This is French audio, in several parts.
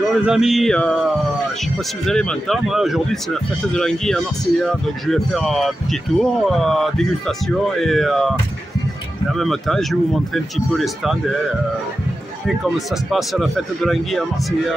Bonjour les amis, je ne sais pas si vous allez m'entendre, aujourd'hui c'est la fête de l'anguille à Marseilla, donc je vais faire un petit tour, dégustation et en même temps je vais vous montrer un petit peu les stands et comment ça se passe à la fête de l'anguille à Marseilla.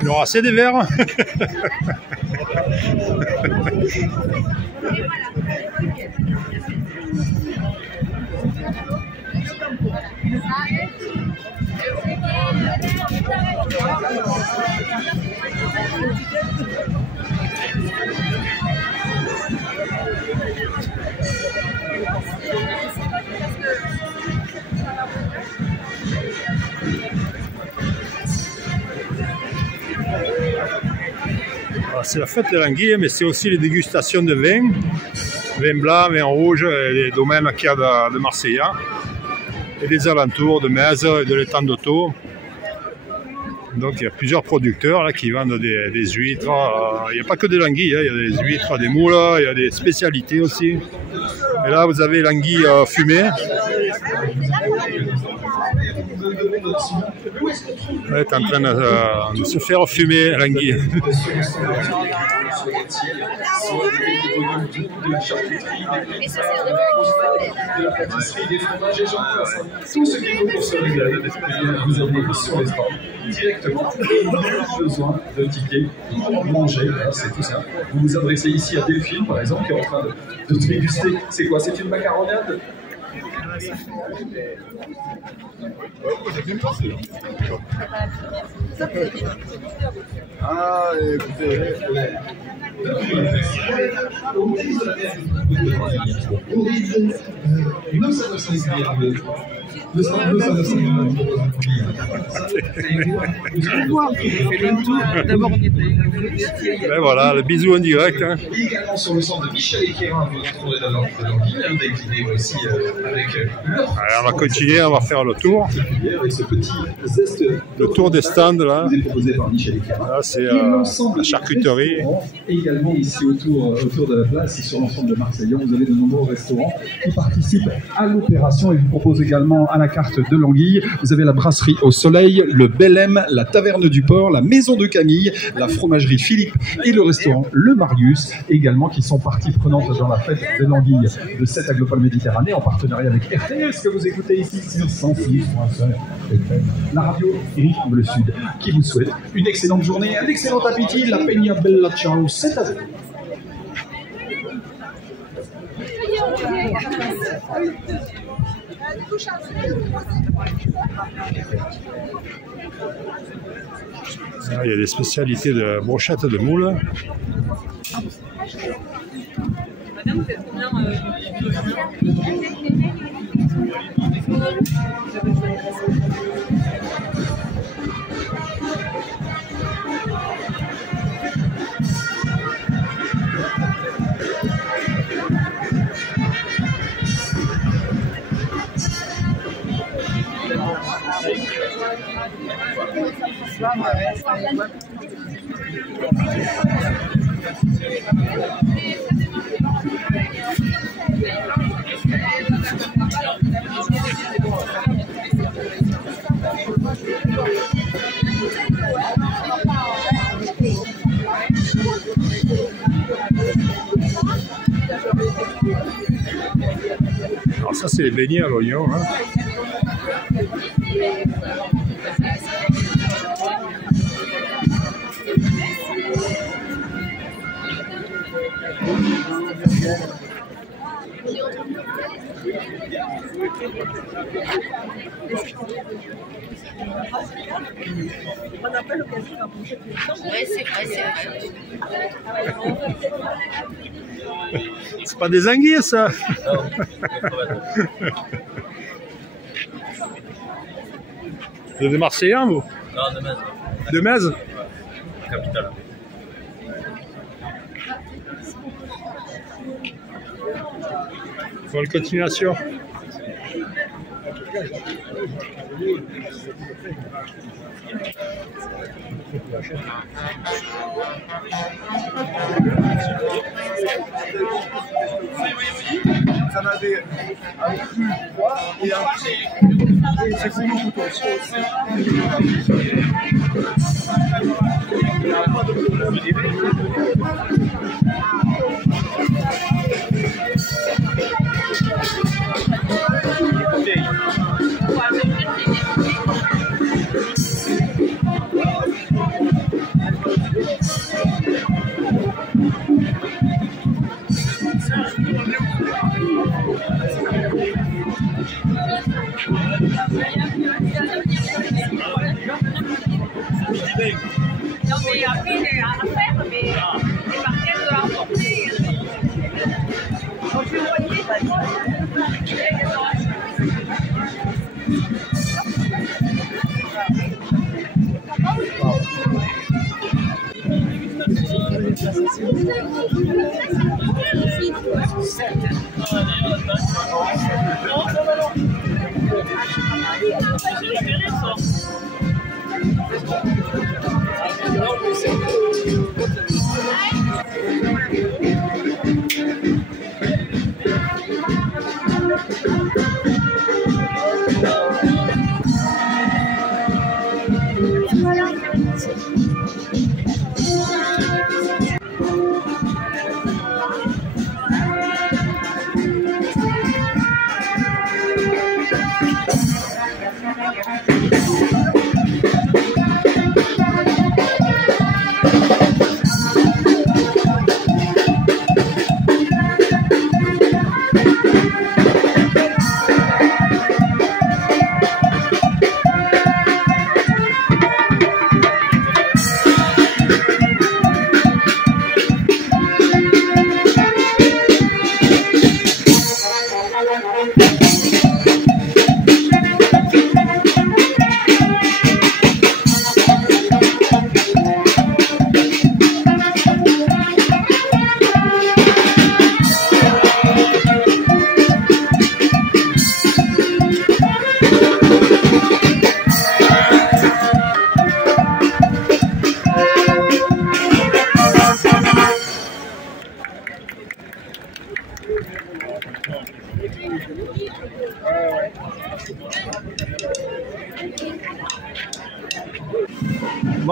Il y aura assez des verres. C'est la fête de l'anguille, mais c'est aussi les dégustations de vin, vin blanc, vin rouge, et les domaines qu'il y a de Marseilla, et des alentours de Metz et de l'étang d'Otto. Donc il y a plusieurs producteurs là, qui vendent des huîtres, il n'y a pas que de l'anguille, il y a des huîtres, des moules, il y a des spécialités aussi. Et là vous avez l'anguille fumée. Elle est en train de se faire fumer, l'anguille. De la pâtisserie, des fromages et j'en passe. Tout ce qu'il faut pour se régaler, vous avez sur les stands directement. Pas besoin de tickets pour manger, c'est tout ça. Vous vous adressez ici à Delphine, par exemple, qui est en train de déguster. C'est quoi? C'est une macaronade? Ah, écoutez. Le stand 2, ça ne sert à rien. D'abord, on était. Ben voilà, le bisou en direct. Hein. Également sur le stand de Michel et Kérin, vous retrouverez de l'anguille, décliné aussi avec leur. Allez, on va continuer, on va faire le tour. Avec ce petit zeste. Le tour des stands là. Proposé par Michel et Kérin. Là, c'est la charcuterie. Et également ici autour de la place, sur l'ensemble de Marseillon, vous avez de nombreux restaurants qui participent à l'opération et vous proposent également à la carte de l'anguille. Vous avez la brasserie au soleil, le Bel M, la taverne du port, la maison de Camille, la fromagerie Philippe et le restaurant Le Marius, également qui sont partie prenante dans la fête de l'anguille de cette Aglopole Méditerranée en partenariat avec RTS que vous écoutez ici sur 106.5 FM, la radio Rythme le Sud, qui vous souhaite une excellente journée, un excellent appétit, la Peña Bella Ciao, c'est à vous. Il y a des spécialités de brochettes de moule. Alors ça c'est les beignets à l'oignon. Hein. Ouais, c'est vrai, c'est vrai. C'est pas des anguilles ça. Vous êtes des Marseillais vous? Non, de Metz. De Metz? Capitale. Bonne continuation. Vous en avez un cru froid et un c'est pour le couteau. Non mais après il y a à faire, mais par contre de la portée. On peut voyer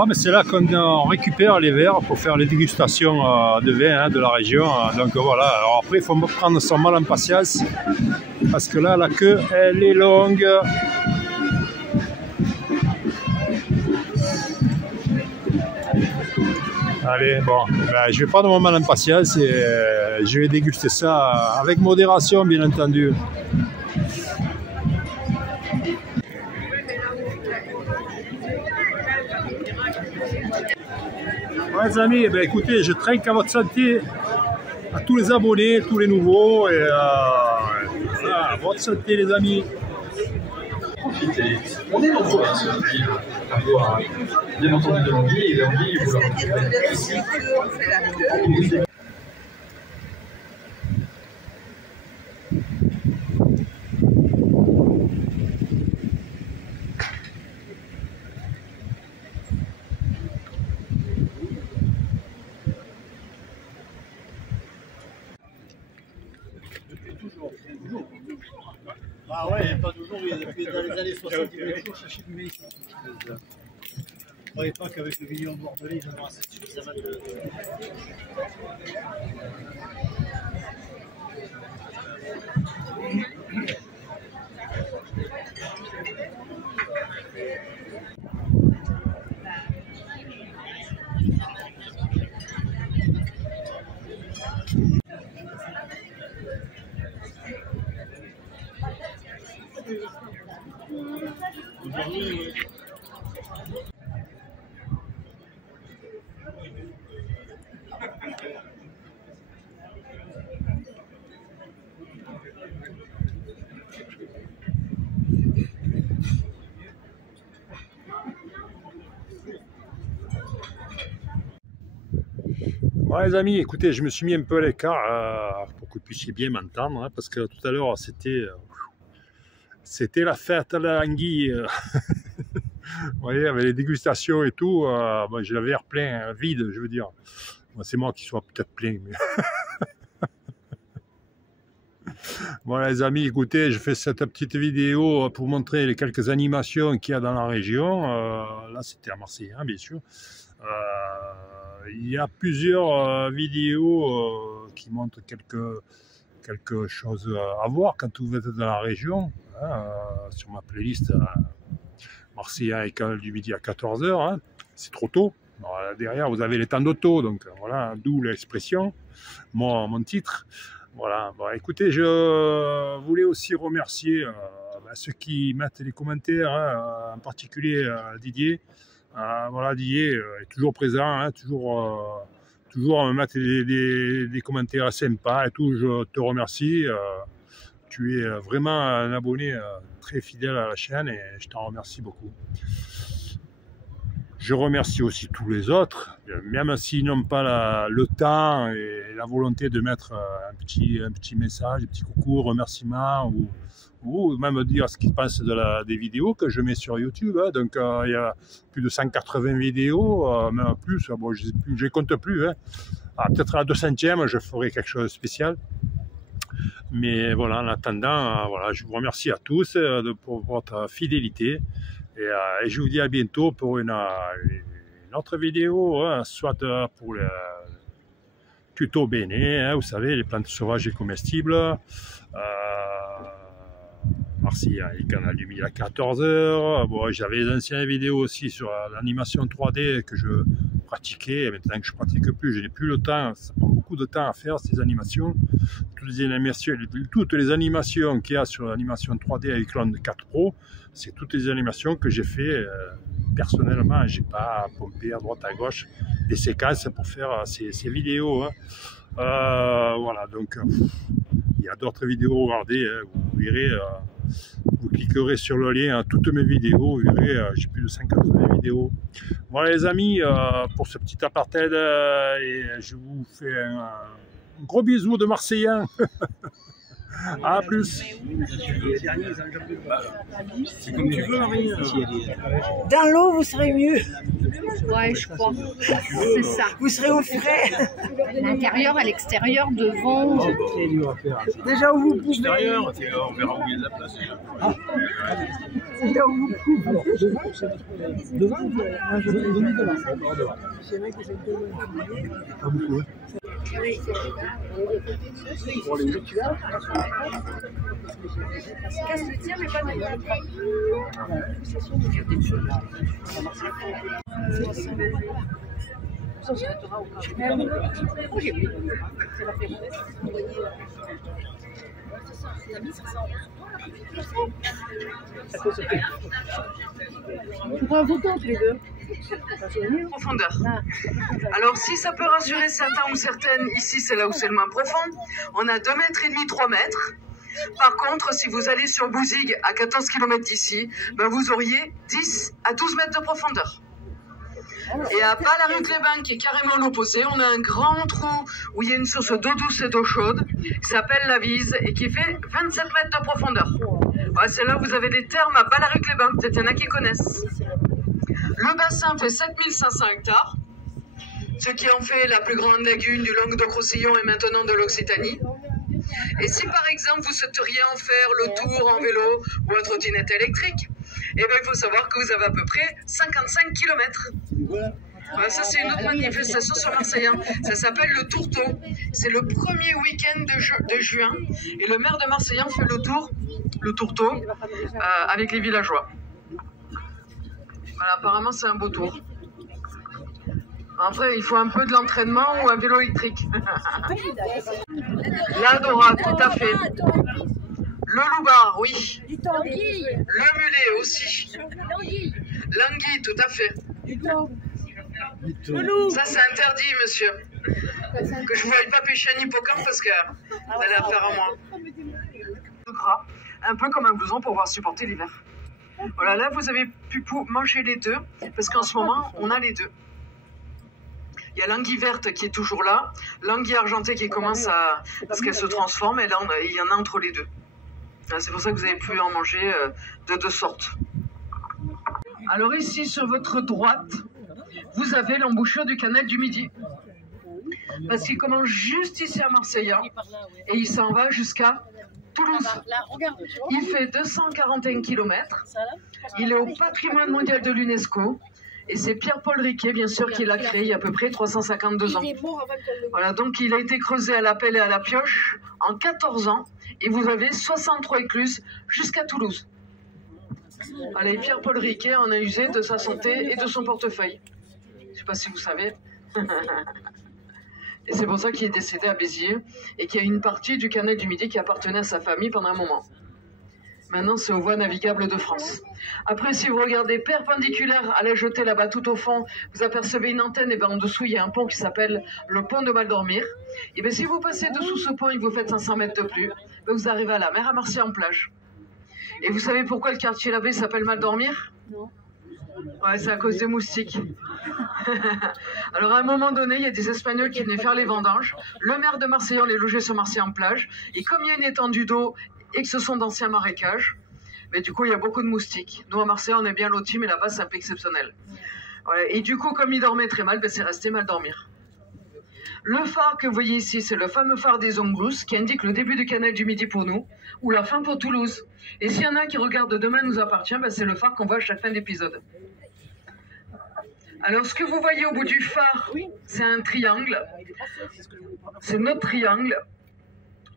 Bon, mais c'est là qu'on récupère les verres pour faire les dégustations de vin de la région. Donc voilà, alors après il faut prendre son mal en patience parce que là la queue elle est longue. Allez, bon, ben, je vais prendre mon mal en patience et je vais déguster ça avec modération bien entendu. Ouais, les amis, ben, écoutez, je trinque à votre santé, à tous les abonnés, tous les nouveaux, et voilà, à votre santé les amis. Profitez. On est nombreux hein, sur cette île à boire. Bien entendu de l'anguille, et l'anguille, vous la retrouvez ici. Ah ouais, pas toujours, depuis dans les années 70, il y avait toujours cherché du maïs. Je ne croyais pas qu'avec le vignon bordelais, ils en auraient suffisamment de... Ouais, les amis, écoutez, je me suis mis un peu à l'écart pour que vous puissiez bien m'entendre, hein, parce que tout à l'heure c'était la fête à la anguille. Vous voyez, avec les dégustations et tout, bon, j'ai le verre plein, vide, je veux dire. Bon, c'est moi qui sois peut-être plein. Mais... Voilà les amis, écoutez, je fais cette petite vidéo pour montrer les quelques animations qu'il y a dans la région. Là, c'était à Marseille, hein, bien sûr. Il y a plusieurs vidéos qui montrent quelque chose à voir quand vous êtes dans la région. Hein, sur ma playlist Marseille et Canal du Midi à 14 h, hein, c'est trop tôt. Alors, derrière, vous avez les temps d'auto, donc voilà, d'où l'expression, mon titre. Voilà, bon, écoutez, je voulais aussi remercier ceux qui mettent les commentaires, hein, en particulier Didier. Voilà, Didier est toujours présent, hein, toujours à me mettre des commentaires sympas et tout. Je te remercie. Tu es vraiment un abonné très fidèle à la chaîne et je t'en remercie beaucoup. Je remercie aussi tous les autres, même s'ils n'ont pas le temps et la volonté de mettre un petit message, un petit coucou, remerciement ou même dire ce qu'ils pensent des vidéos que je mets sur YouTube. Hein. Donc il y a plus de 180 vidéos, même plus, bon, je ne les compte plus. Hein. Peut-être à la 200e, je ferai quelque chose de spécial. Mais voilà, en attendant, voilà, je vous remercie à tous pour votre fidélité. Et je vous dis à bientôt pour une autre vidéo, hein, soit pour le tuto béné, hein, vous savez, les plantes sauvages et comestibles. Marseille et Canal du Midi à 14 h. Bon, j'avais les anciennes vidéos aussi sur l'animation 3D que je pratiquais. Maintenant que je ne pratique plus, je n'ai plus le temps. Ça prend beaucoup de temps à faire ces animations. Toutes les animations qu'il y a sur l'animation 3D avec l'Onde 4 Pro, c'est toutes les animations que j'ai fait personnellement. Je n'ai pas pompé à droite à gauche des séquences pour faire ces vidéos. Hein. Voilà, donc il y a d'autres vidéos, regardez, vous verrez. Vous cliquerez sur le lien à toutes mes vidéos, vous verrez, j'ai plus de 180 vidéos. Voilà les amis, pour ce petit apartheid, et je vous fais un gros bisou de Marseillais. À plus. C'est comme tu veux, Marie. Dans l'eau, vous serez mieux. Ouais, je crois. C'est ça. Vous serez au frais. À l'intérieur, à l'extérieur, devant. Déjà où vous pouvez. Extérieur, on verra où il y a de la place. Déjà où vous pouvez. Pas beaucoup. Casse le tien, mais pas de profondeur. Alors si ça peut rassurer certains ou certaines, ici c'est là où c'est le moins profond, on a 2,5 mètres, 3 mètres. Par contre, si vous allez sur Bouzigues à 14 km d'ici, ben vous auriez 10 à 12 mètres de profondeur. Et à Ballaruc-les-Bains, qui est carrément l'opposé, on a un grand trou où il y a une source d'eau douce et d'eau chaude qui s'appelle la Vise et qui fait 27 mètres de profondeur. Ouais, c'est là où vous avez des thermes à Ballaruc-les-Bains, peut-être il y en a qui connaissent. Le bassin fait 7500 hectares, ce qui en fait la plus grande lagune du Languedoc-Roussillon et maintenant de l'Occitanie. Et si par exemple vous souhaiteriez en faire le tour en vélo ou en trottinette électrique, eh bien il faut savoir que vous avez à peu près 55 km. Voilà, ça c'est une autre manifestation sur Marseillan, ça s'appelle le Tourteau. C'est le premier week-end de juin et le maire de Marseillan fait le Tourteau, avec les villageois. Voilà, apparemment c'est un beau tour. Après, il faut un peu de l'entraînement ou un vélo électrique. L'Adora, tout à fait. Le Loubar, oui. Le Mulet aussi. L'Anguille, tout à fait. Ça, c'est interdit, monsieur. Que je ne voie pas pêcher un hippocampe parce que vous allez affaire à moi. Le gras, un peu comme un blouson pour pouvoir supporter l'hiver. Voilà, là, vous avez pu manger les deux parce qu'en ce moment, on a les deux. Il y a l'anguille verte qui est toujours là, l'anguille argentée qui commence à... parce qu'elle se transforme, et là, il y en a entre les deux. C'est pour ça que vous avez pu en manger de deux sortes. Alors ici, sur votre droite, vous avez l'embouchure du canal du Midi. Parce qu'il commence juste ici à Marseillan, et il s'en va jusqu'à Toulouse. Il fait 241 km, il est au patrimoine mondial de l'UNESCO. Et c'est Pierre-Paul Riquet, bien sûr, qui l'a créé il y a à peu près 352 ans. Voilà, donc il a été creusé à la pelle et à la pioche en 14 ans. Et vous avez 63 écluses jusqu'à Toulouse. Voilà, et Pierre-Paul Riquet en a usé de sa santé et de son portefeuille. Je ne sais pas si vous savez. Et c'est pour ça qu'il est décédé à Béziers et qu'il y a une partie du canal du Midi qui appartenait à sa famille pendant un moment. Maintenant, c'est aux voies navigables de France. Après, si vous regardez perpendiculaire à la jetée là-bas tout au fond, vous apercevez une antenne, et bien en dessous, il y a un pont qui s'appelle le pont de Mal-Dormir. Et bien si vous passez dessous ce pont et que vous faites 500 mètres de plus, vous arrivez à la mer à Marseillan-Plage. Et vous savez pourquoi le quartier là-bas s'appelle Mal-Dormir? Non. Ouais, c'est à cause des moustiques. Alors à un moment donné, il y a des Espagnols qui venaient faire les vendanges. Le maire de Marseillan les logeait sur Marseillan-Plage. Et comme il y a une étendue d'eau et que ce sont d'anciens marécages, mais du coup il y a beaucoup de moustiques. Nous à Marseille on est bien lotis, mais là-bas c'est un peu exceptionnel. Voilà. Et du coup comme il dormait très mal, ben, c'est resté Mal-Dormir. Le phare que vous voyez ici, c'est le fameux phare des Onglous qui indique le début du canal du Midi pour nous, ou la fin pour Toulouse. Et s'il y en a qui regardent Demain nous appartient, ben, c'est le phare qu'on voit à chaque fin d'épisode. Alors ce que vous voyez au bout du phare, c'est un triangle. C'est notre triangle.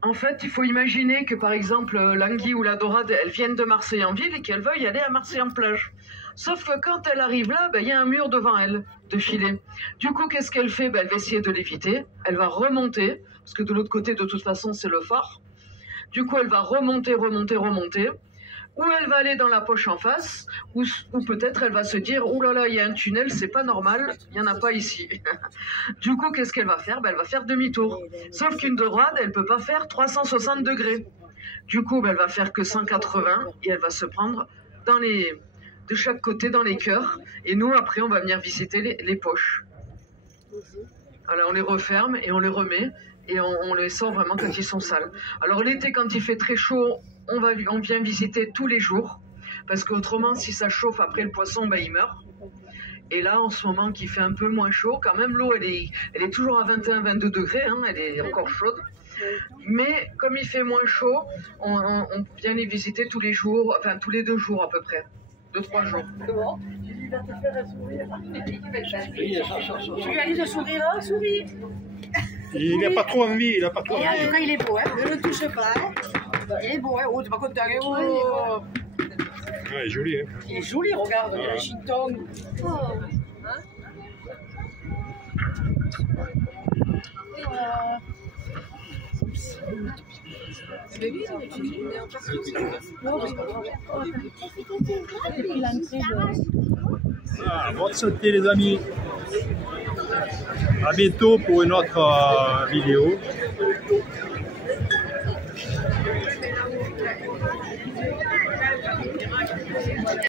En fait, il faut imaginer que, par exemple, l'anguille ou la dorade, elles viennent de Marseille en ville et qu'elles veuillent aller à Marseillan-Plage. Sauf que quand elle arrive là, il y a un mur devant elle, de filet. Du coup, qu'est-ce qu'elle fait? Elle va essayer de l'éviter. Elle va remonter, parce que de l'autre côté, de toute façon, c'est le phare. Du coup, elle va remonter. Ou elle va aller dans la poche en face, ou peut-être elle va se dire « Oh là là, il y a un tunnel, c'est pas normal, il n'y en a pas ici. » Du coup, qu'est-ce qu'elle va faire? Elle va faire demi-tour. Sauf qu'une dorade, elle ne peut pas faire 360 degrés. Du coup, elle va faire que 180 et elle va se prendre de chaque côté dans les cœurs. Et nous, après, on va venir visiter les poches. Voilà, on les referme et on les remet et on les sort vraiment quand ils sont sales. Alors l'été, quand il fait très chaud, on vient visiter tous les jours parce qu'autrement, si ça chauffe après le poisson, ben, il meurt. Et là, en ce moment, qui fait un peu moins chaud, quand même, l'eau, elle est toujours à 21-22 degrés, hein, elle est encore chaude. Mais comme il fait moins chaud, on vient les visiter tous les jours, enfin tous les 2 jours à peu près, 2-3 jours. Comment? Il va te faire un sourire. Tu lui as dit de sourire, hein? Souris. Il n'a pas trop envie, il n'a pas trop envie. En tout cas, il est beau, hein? Ne le touche pas. Il est beau, hein? Oh, t'es pas content, hein? Oh. Ouais, il est joli, hein. Il est joli, regarde, il a un chiton. Oh. Hein? Ah, bonne santé les amis. À bientôt pour une autre vidéo.